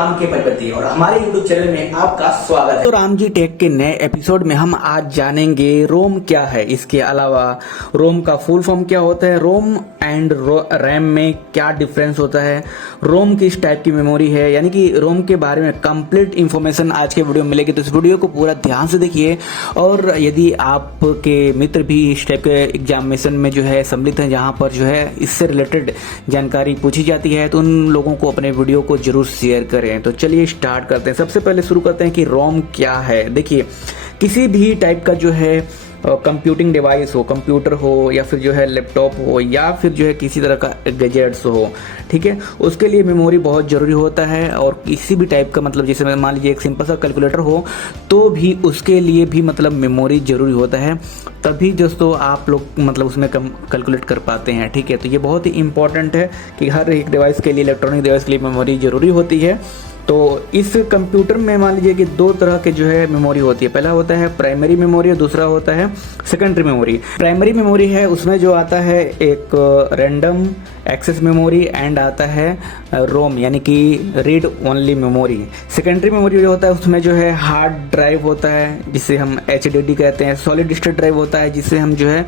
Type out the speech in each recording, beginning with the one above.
राम के प्रति और हमारे YouTube चैनल में आपका स्वागत है। तो राम जी टेक के नए एपिसोड में हम आज जानेंगे रोम क्या है, इसके अलावा रोम का फुल फॉर्म क्या होता है, रोम एंड रैम में क्या डिफरेंस होता है, रोम किस टाइप की मेमोरी है, यानी कि रोम के बारे में कंप्लीट इन्फॉर्मेशन आज के वीडियो में मिलेगी। तो इस वीडियो को पूरा ध्यान से देखिए और यदि आपके मित्र भी इस टाइप के एग्जामिनेशन में जो है सम्मिलित हैं जहां पर जो है इससे रिलेटेड जानकारी पूछी जाती है तो उन लोगों को अपने वीडियो को जरूर शेयर करें। तो चलिए स्टार्ट करते हैं। सबसे पहले शुरू करते हैं कि रोम क्या है। देखिए, किसी भी टाइप का जो है कंप्यूटिंग डिवाइस हो, कंप्यूटर हो या फिर जो है लैपटॉप हो या फिर जो है किसी तरह का गैजेट्स हो, ठीक है, उसके लिए मेमोरी बहुत ज़रूरी होता है। और किसी भी टाइप का मतलब जैसे मान लीजिए एक सिंपल सा कैलकुलेटर हो तो भी उसके लिए भी मतलब मेमोरी ज़रूरी होता है, तभी दोस्तों आप लोग मतलब उसमें कैलकुलेट कर पाते हैं। ठीक है, तो ये बहुत ही इंपॉर्टेंट है कि हर एक डिवाइस के लिए, इलेक्ट्रॉनिक डिवाइस के लिए मेमोरी ज़रूरी होती है। तो इस कंप्यूटर में मान लीजिए कि दो तरह के जो है मेमोरी होती है। पहला होता है प्राइमरी मेमोरी और दूसरा होता है सेकेंडरी मेमोरी। प्राइमरी मेमोरी है उसमें जो आता है एक रैंडम एक्सेस मेमोरी एंड आता है रोम यानी कि read only memory. Secondary memory जो होता है उसमें जो है हार्ड ड्राइव होता है जिसे हम HDD कहते हैं, सॉलिड स्टेट ड्राइव होता है जिसे हम जो है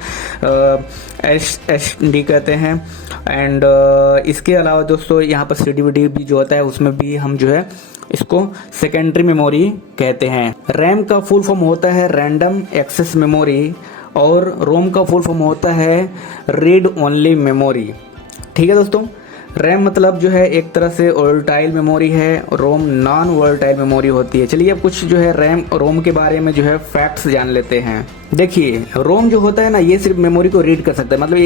SSD कहते हैं। एंड इसके अलावा दोस्तों यहाँ पर CD भी जो होता है उसमें भी हम जो है इसको सेकेंडरी मेमोरी कहते हैं। रैम का फुल फॉर्म होता है रैंडम एक्सेस मेमोरी और रोम का फुल फॉर्म होता है रीड ओनली मेमोरी। ठीक है दोस्तों, रैम मतलब जो है एक तरह से वोलेटाइल मेमोरी है, रोम नॉन वोलेटाइल मेमोरी होती है। चलिए अब कुछ जो है रैम रोम के बारे में जो है फैक्ट्स जान लेते हैं। देखिए, रोम जो होता है ना ये सिर्फ मेमोरी को रीड कर सकता है, मतलब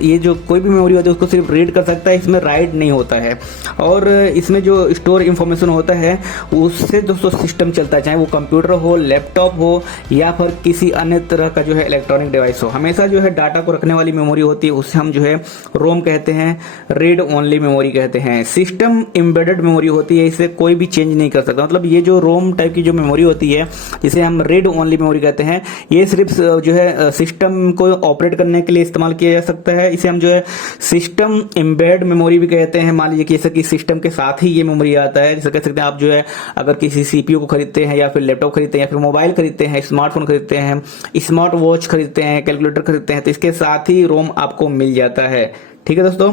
ये जो कोई भी मेमोरी होती है उसको सिर्फ रीड कर सकता है, इसमें राइट नहीं होता है। और इसमें जो स्टोर इंफॉर्मेशन होता है उससे दोस्तों सिस्टम चलता है, चाहे वो कंप्यूटर हो, लैपटॉप हो या फिर किसी अन्य तरह का जो है इलेक्ट्रॉनिक डिवाइस हो। हमेशा जो है डाटा को रखने वाली मेमोरी होती है उसे हम जो है रोम कहते हैं, रीड ओनली मेमोरी कहते हैं। सिस्टम एम्बेडेड मेमोरी होती है, इसे कोई भी चेंज नहीं कर सकता। मतलब ये जो रोम टाइप की जो मेमोरी होती है जिसे हम रीड ओनली मेमोरी कहते हैं, ये सिर्फ जो है सिस्टम को ऑपरेट करने के लिए इस्तेमाल किया जा सकता है। इसे हम जो है सिस्टम एम्बेड मेमोरी भी कहते हैं। मान लीजिए कि जैसे कि सिस्टम के साथ ही ये मेमोरी आता है, जैसे कह सकते हैं आप जो है अगर किसी CPU को खरीदते हैं या फिर लैपटॉप खरीदते हैं या फिर मोबाइल खरीदते हैं, स्मार्टफोन खरीदते हैं, स्मार्ट वॉच खरीदते हैं, कैलकुलेटर खरीदते हैं, तो इसके साथ ही रोम आपको मिल जाता है। ठीक है दोस्तों,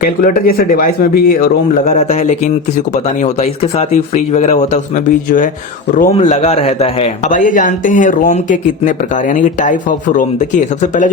कैलकुलेटर जैसे डिवाइस में भी रोम लगा रहता है लेकिन किसी को पता नहीं होता। इसके साथ ही फ्रिज वगैरह होता है उसमें भी जो है रोम लगा रहता है। अब आइए जानते हैं रोम के कितने प्रकार यानी कि टाइप ऑफ रोम। देखिए, सबसे पहला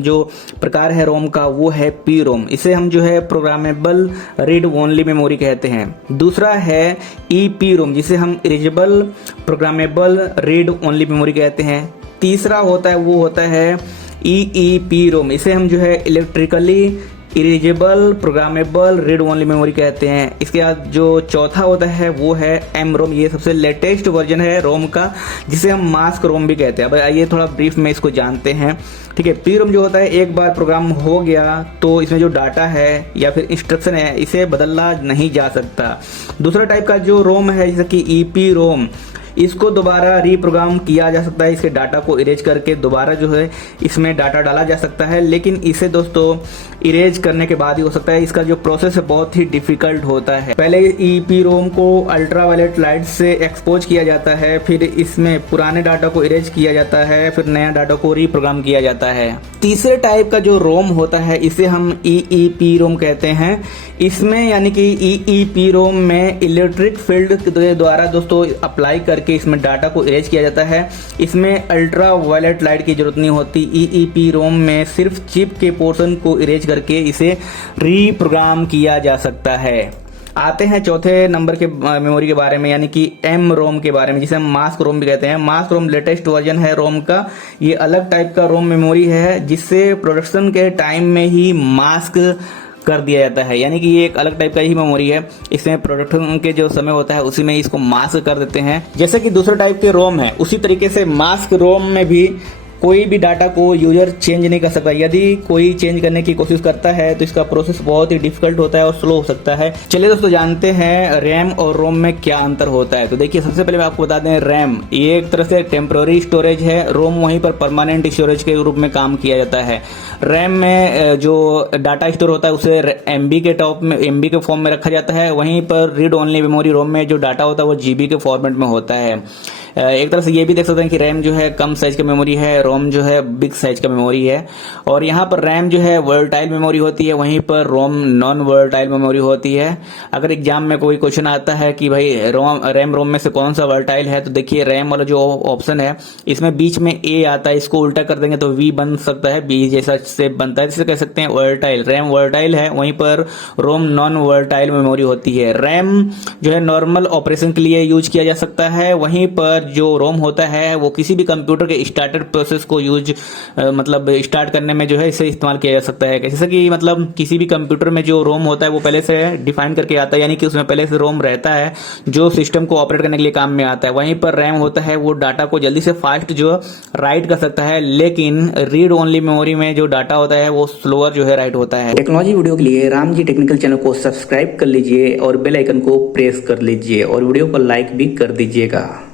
जो प्रकार है रोम का वो है पी रोम। इसे हम जो है प्रोग्रामेबल रीड ओनली मेमोरी कहते हैं। दूसरा है EP रोम जिसे हम erasable programmable read only memory कहते हैं। तीसरा होता है EEP रोम, इसे हम जो है electrically erasable programmable read only memory कहते हैं। इसके बाद जो चौथा होता है वो है M रोम, ये सबसे लेटेस्ट वर्जन है रोम का जिसे हम मास्क रोम भी कहते हैं। अब आइए थोड़ा ब्रीफ में इसको जानते हैं। ठीक है, पी रोम जो होता है एक बार प्रोग्राम हो गया तो इसमें जो डाटा है या फिर इंस्ट्रक्शन है इसे बदला नहीं जा सकता। दूसरा टाइप का जो रोम है जैसे कि EP रोम, इसको दोबारा रीप्रोग्राम किया जा सकता है, इसके डाटा को इरेज करके दोबारा जो है इसमें डाटा डाला जा सकता है, लेकिन इसे दोस्तों इरेज करने के बाद ही हो सकता है। इसका जो प्रोसेस है बहुत ही डिफिकल्ट होता है। पहले EP रोम को अल्ट्रावायलेट लाइट से एक्सपोज किया जाता है, फिर इसमें पुराने डाटा को इरेज किया जाता है, फिर नया डाटा को रीप्रोग्राम किया जाता है। तीसरे टाइप का जो रोम होता है इसे हम EEP रोम कहते हैं। इसमें यानी कि EEP रोम में इलेक्ट्रिक फील्ड के द्वारा दोस्तों अप्लाई करके इसमें डाटा को इरेज किया जाता है। इसमें अल्ट्रा वायलेट लाइट की जरूरत नहीं होती। EEP रोम में सिर्फ चिप के पोर्शन को इरेज करके इसे रीप्रोग्राम किया जा सकता है। आते हैं चौथे नंबर के मेमोरी के बारे में यानी कि M रोम के बारे में जिसे हम मास्क रोम भी कहते हैं। मास्क रोम लेटेस्ट वर्जन है रोम का। ये अलग टाइप का रोम मेमोरी है जिससे प्रोडक्शन के टाइम में ही मास्क कर दिया जाता है, यानी कि ये एक अलग टाइप का ही मेमोरी है। इसमें प्रोडक्शन के जो समय होता है उसी में इसको मास्क कर देते हैं। जैसे कि दूसरे टाइप के रोम है उसी तरीके से मास्क रोम में भी कोई भी डाटा को यूजर चेंज नहीं कर सकता। यदि कोई चेंज करने की कोशिश करता है तो इसका प्रोसेस बहुत ही डिफिकल्ट होता है और स्लो हो सकता है। चलिए दोस्तों जानते हैं रैम और रोम में क्या अंतर होता है। तो देखिए सबसे पहले मैं आपको बता दें, रैम ये एक तरह से टेम्पररी स्टोरेज है, रोम वहीं पर परमानेंट स्टोरेज के रूप में काम किया जाता है। रैम में जो डाटा स्टोर होता है उसे एमबी के एमबी के फॉर्म में रखा जाता है, वहीं पर रीड ओनली मेमोरी रोम में जो डाटा होता है वो जीबी के फॉर्मेट में होता है। एक तरह से ये भी देख सकते हैं कि रैम जो है कम साइज का मेमोरी है, रोम जो है बिग साइज का मेमोरी है। और यहाँ पर रैम जो है वर्टाइल मेमोरी होती है, वहीं पर रोम नॉन वर्टाइल मेमोरी होती है। अगर एग्जाम में कोई क्वेश्चन आता है कि भाई रैम रोम में से कौन सा वर्टाइल है, तो देखिए रैम वाला जो ऑप्शन है इसमें बीच में ए आता है, इसको उल्टा कर देंगे तो वी बन सकता है, बी जैसा शेप बनता है, जिसे कह सकते हैं वर्टाइल। रैम वर्टाइल है, वहीं पर रोम नॉन वर्टाइल मेमोरी होती है। रैम जो है नॉर्मल ऑपरेशन के लिए यूज किया जा सकता है, वहीं पर जो रोम होता है वो किसी भी कंप्यूटर के स्टार्टेड प्रोसेस को मतलब स्टार्ट करने में जो है इसे इस्तेमाल किया जा सकता है। जैसे कि मतलब किसी भी कंप्यूटर में जो रोम होता है वो पहले से डिफाइन करके आता है, यानी कि उसमें पहले से रोम रहता है जो सिस्टम को ऑपरेट करने के लिए काम में आता है। वहीं पर रैम होता है वो डाटा को जल्दी से फास्ट जो राइट कर सकता है, लेकिन रीड ओनली मेमोरी में जो डाटा होता है वो स्लोअर जो है राइट होता है। टेक्नोलॉजी वीडियो के लिए राम जी टेक्निकल चैनल को सब्सक्राइब कर लीजिए और बेल आइकन को प्रेस कर लीजिए और वीडियो को लाइक भी कर दीजिएगा।